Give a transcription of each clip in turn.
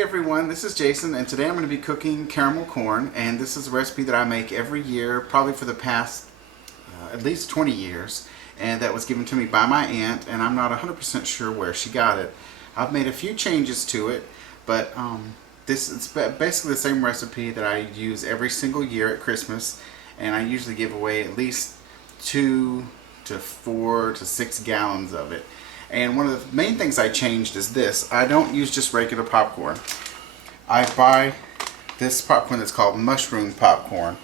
Hey everyone, this is Jason, and today I'm going to be cooking caramel corn, and this is a recipe that I make every year, probably for the past at least 20 years, and that was given to me by my aunt, and I'm not 100% sure where she got it. I've made a few changes to it, but this is basically the same recipe that I use every single year at Christmas, and I usually give away at least 2 to 4 to 6 gallons of it. And one of the main things I changed is this. I don't use just regular popcorn. I buy this popcorn that's called mushroom popcorn.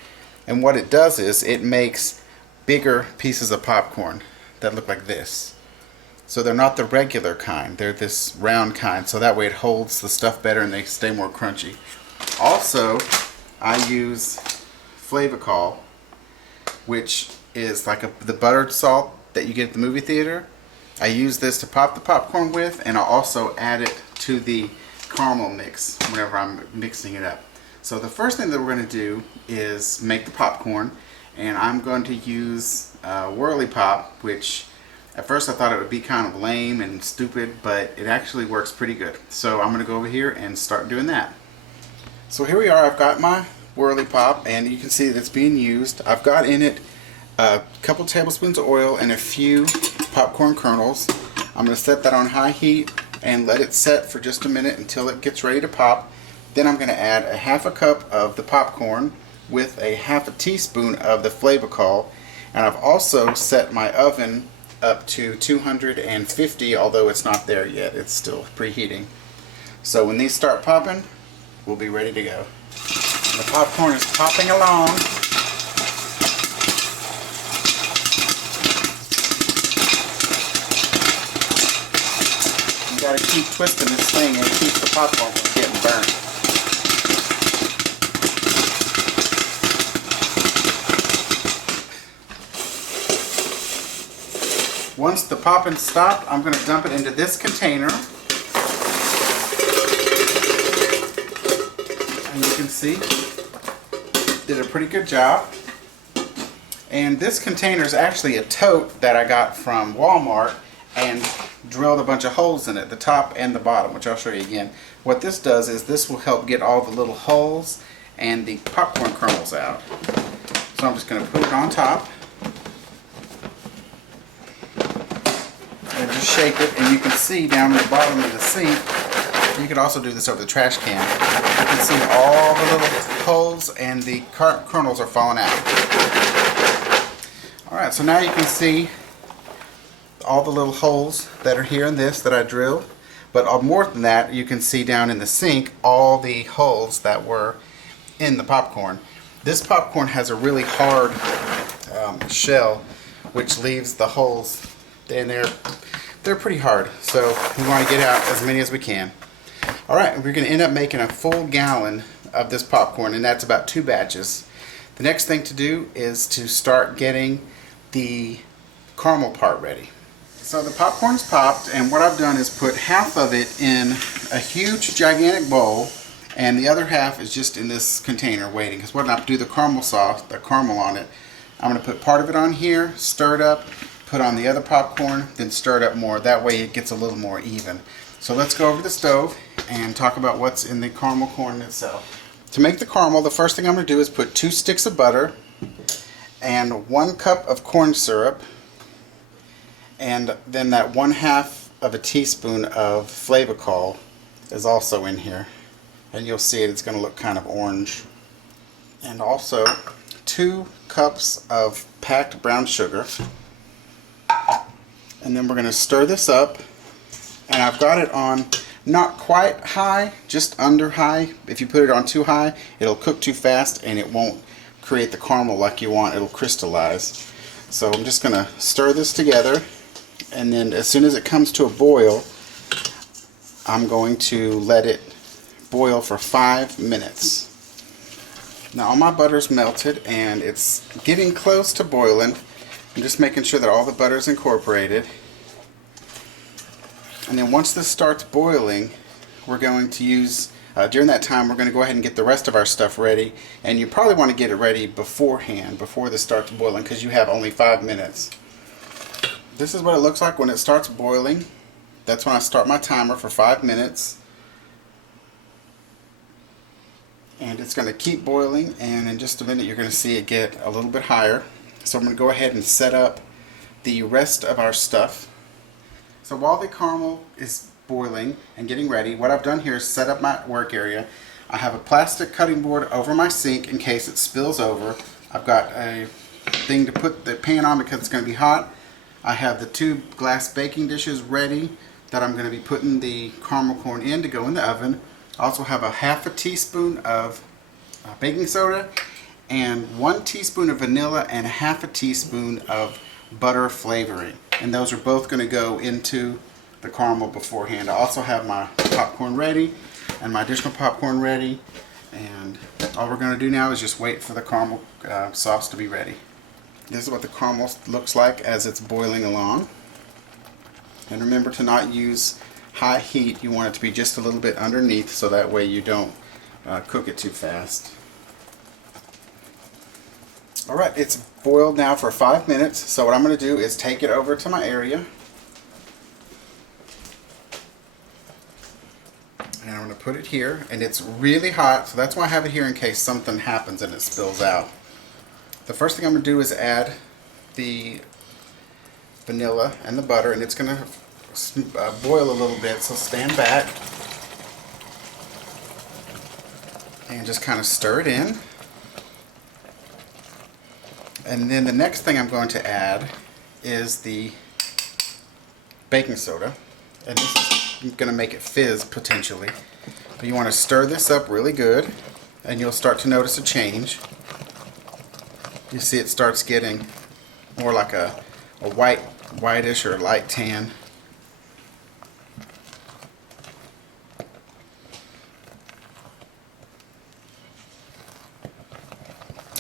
And what it does is it makes bigger pieces of popcorn that look like this. So they're not the regular kind. They're this round kind. So that way it holds the stuff better and they stay more crunchy. Also, I use Flavacol, which is like the buttered salt that you get at the movie theater. I use this to pop the popcorn with, and I'll also add it to the caramel mix whenever I'm mixing it up. So the first thing that we're going to do is make the popcorn, and I'm going to use Whirly Pop, which at first I thought it would be kind of lame and stupid, but it actually works pretty good. So I'm going to go over here and start doing that. So here we are. I've got my Whirly Pop, and you can see that it's being used. I've got in it a couple tablespoons of oil and a few popcorn kernels. I'm going to set that on high heat and let it set for just a minute until it gets ready to pop. Then I'm going to add a half a cup of the popcorn with a half a teaspoon of the Flavacol, and I've also set my oven up to 250, although it's not there yet. It's still preheating. So when these start popping, we'll be ready to go. And the popcorn is popping along. You gotta keep twisting this thing and keep the popcorn from getting burnt. Once the popping stopped, I'm gonna dump it into this container. And you can see, did a pretty good job. And this container is actually a tote that I got from Walmart and drilled a bunch of holes in it, the top and the bottom, which I'll show you again. What this does is this will help get all the little holes and the popcorn kernels out. So I'm just going to put it on top and just shake it, and you can see down at the bottom of the sink, you could also do this over the trash can, you can see all the little holes and the kernels are falling out. Alright, so now you can see all the little holes that are here in this that I drilled, but more than that, you can see down in the sink all the holes that were in the popcorn. This popcorn has a really hard shell, which leaves the holes, and they're pretty hard, so we want to get out as many as we can. Alright, we're going to end up making a full gallon of this popcorn, and that's about 2 batches. The next thing to do is to start getting the caramel part ready. So the popcorn's popped, and what I've done is put half of it in a huge gigantic bowl, and the other half is just in this container waiting. Because when I do the caramel sauce, the caramel on it, I'm going to put part of it on here, stir it up, put on the other popcorn, then stir it up more. That way it gets a little more even. So let's go over to the stove and talk about what's in the caramel corn itself. To make the caramel, the first thing I'm going to do is put 2 sticks of butter and 1 cup of corn syrup, and then that 1/2 of a teaspoon of Flavacol is also in here, and you'll see it's going to look kind of orange. And also 2 cups of packed brown sugar, and then we're going to stir this up, and I've got it on not quite high, just under high. If you put it on too high, it'll cook too fast and it won't create the caramel like you want. It'll crystallize. So I'm just going to stir this together, and then as soon as it comes to a boil, I'm going to let it boil for 5 minutes. Now all my butter's melted and it's getting close to boiling. I'm just making sure that all the butter's incorporated. And then once this starts boiling, we're going to use, during that time, we're going to go ahead and get the rest of our stuff ready. And you probably want to get it ready beforehand, before this starts boiling, because you have only 5 minutes. This is what it looks like when it starts boiling. That's when I start my timer for 5 minutes. And it's going to keep boiling, and in just a minute you're going to see it get a little bit higher. So I'm going to go ahead and set up the rest of our stuff. So while the caramel is boiling and getting ready, what I've done here is set up my work area. I have a plastic cutting board over my sink in case it spills over. I've got a thing to put the pan on because it's going to be hot. I have the 2 glass baking dishes ready that I'm going to be putting the caramel corn in to go in the oven. I also have a half a teaspoon of baking soda and 1 teaspoon of vanilla and half a teaspoon of butter flavoring. And those are both going to go into the caramel beforehand. I also have my popcorn ready and my additional popcorn ready. And all we're going to do now is just wait for the caramel sauce to be ready. This is what the caramel looks like as it's boiling along. And remember to not use high heat. You want it to be just a little bit underneath so that way you don't cook it too fast. Alright, it's boiled now for 5 minutes. So what I'm going to do is take it over to my area. And I'm going to put it here, and it's really hot, so that's why I have it here in case something happens and it spills out. The first thing I'm going to do is add the vanilla and the butter, and it's going to boil a little bit, so stand back and just kind of stir it in. And then the next thing I'm going to add is the baking soda, and this is going to make it fizz potentially. But you want to stir this up really good, and you'll start to notice a change. You see it starts getting more like a whitish or light tan.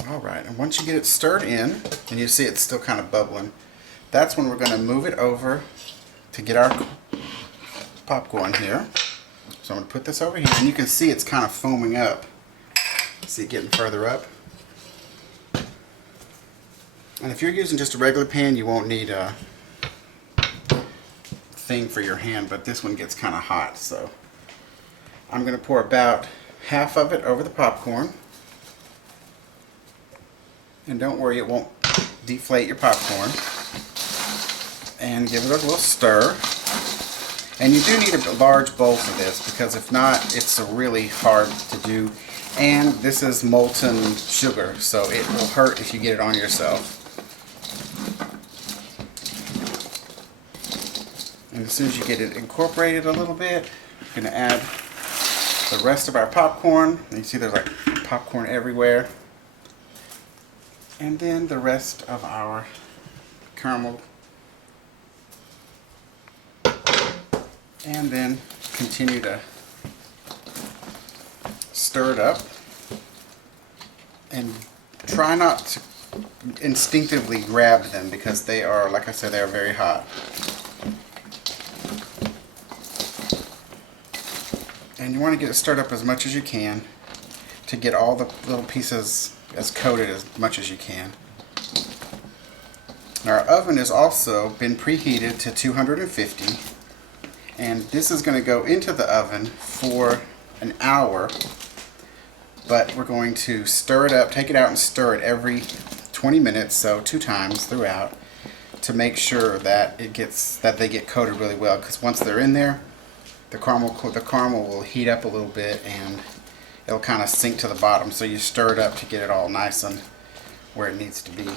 Alright, and once you get it stirred in, and you see it's still kind of bubbling, that's when we're going to move it over to get our popcorn here. So I'm going to put this over here, and you can see it's kind of foaming up. See it getting further up? And if you're using just a regular pan, you won't need a thing for your hand, but this one gets kind of hot. So I'm going to pour about half of it over the popcorn. And don't worry, it won't deflate your popcorn. And give it a little stir. And you do need a large bowl for this, because if not, it's really hard to do. And this is molten sugar, so it will hurt if you get it on yourself. And as soon as you get it incorporated a little bit, you're going to add the rest of our popcorn. And you see there's like popcorn everywhere. And then the rest of our caramel. And then continue to stir it up. And try not to instinctively grab them, because they are, like I said, they are very hot. And you want to get it stirred up as much as you can to get all the little pieces as coated as much as you can. Now our oven has also been preheated to 250, and this is going to go into the oven for an hour, but we're going to stir it up, take it out and stir it every 20 minutes, so 2 times throughout, to make sure that they get coated really well, because once they're in there, the caramel will heat up a little bit and it'll kind of sink to the bottom, so you stir it up to get it all nice and where it needs to be.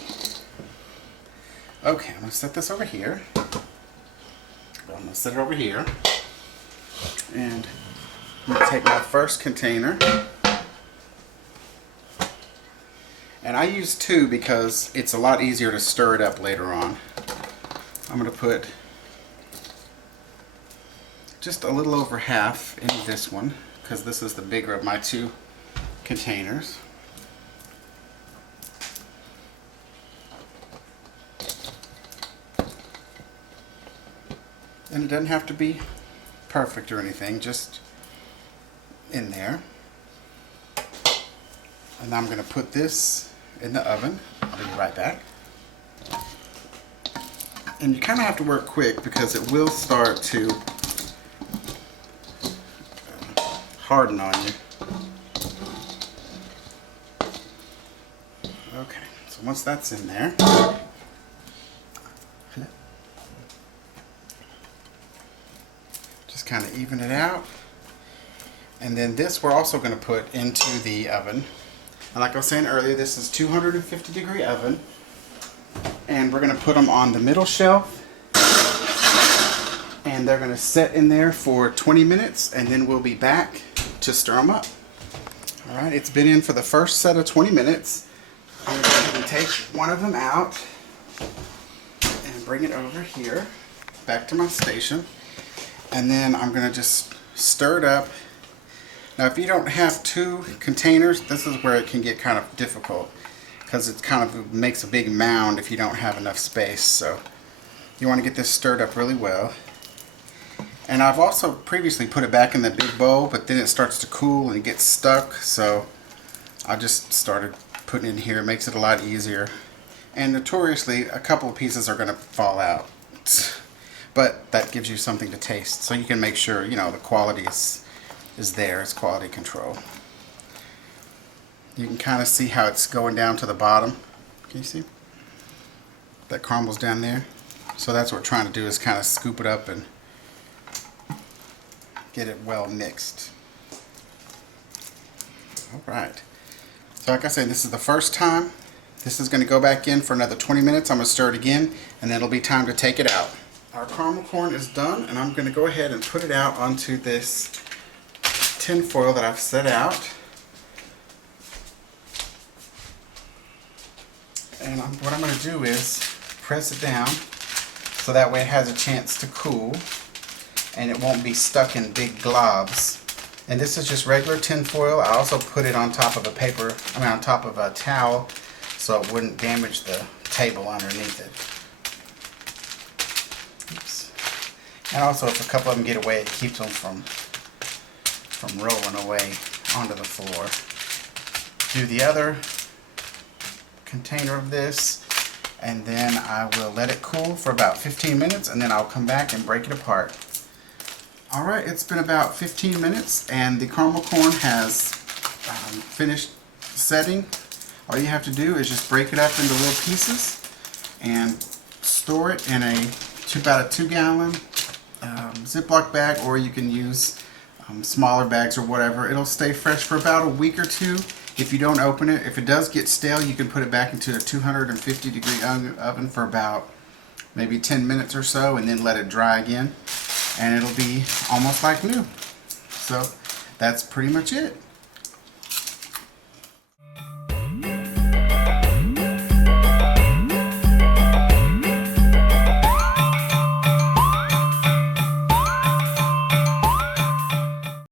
Okay, I'm going to set this over here. I'm going to set it over here, and I'm going to take my first container, and I use 2 because it's a lot easier to stir it up later on. I'm going to put just a little over half in this one, because this is the bigger of my 2 containers. And it doesn't have to be perfect or anything, just in there. And I'm going to put this in the oven. I'll be right back. And you kind of have to work quick, because it will start to harden on you. So once that's in there, just kind of even it out. And then this we're also going to put into the oven. And like I was saying earlier, this is 250 degree oven. And we're going to put them on the middle shelf. And they're going to set in there for 20 minutes. And then we'll be back to stir them up. Alright, it's been in for the first set of 20 minutes. I'm going to take one of them out and bring it over here, back to my station. And then I'm going to just stir it up. Now if you don't have two containers, this is where it can get kind of difficult, because it kind of makes a big mound if you don't have enough space. So you want to get this stirred up really well. And I've also previously put it back in the big bowl, but then it starts to cool and it gets stuck, so I just started putting it in here. It makes it a lot easier. And notoriously, a couple of pieces are going to fall out. But that gives you something to taste, so you can make sure, you know, the quality is there. It's quality control. You can kind of see how it's going down to the bottom. Can you see? That crumbles down there. So that's what we're trying to do, is kind of scoop it up and get it well mixed. Alright. So like I said, this is the first time. This is going to go back in for another 20 minutes. I'm going to stir it again, and then it'll be time to take it out. Our caramel corn is done, and I'm going to go ahead and put it out onto this tin foil that I've set out. And what I'm going to do is press it down so that way it has a chance to cool and it won't be stuck in big globs. And this is just regular tin foil. I also put it on top of on top of a towel so it wouldn't damage the table underneath it. Oops. And also, if a couple of them get away, it keeps them from rolling away onto the floor. Do the other container of this, and then I will let it cool for about 15 minutes, and then I'll come back and break it apart. Alright, it's been about 15 minutes, and the caramel corn has finished setting. All you have to do is just break it up into little pieces and store it in about a 2-gallon Ziploc bag, or you can use smaller bags or whatever. It'll stay fresh for about a week or two if you don't open it. If it does get stale, you can put it back into a 250 degree oven for about maybe 10 minutes or so, and then let it dry again, and it'll be almost like new. So that's pretty much it.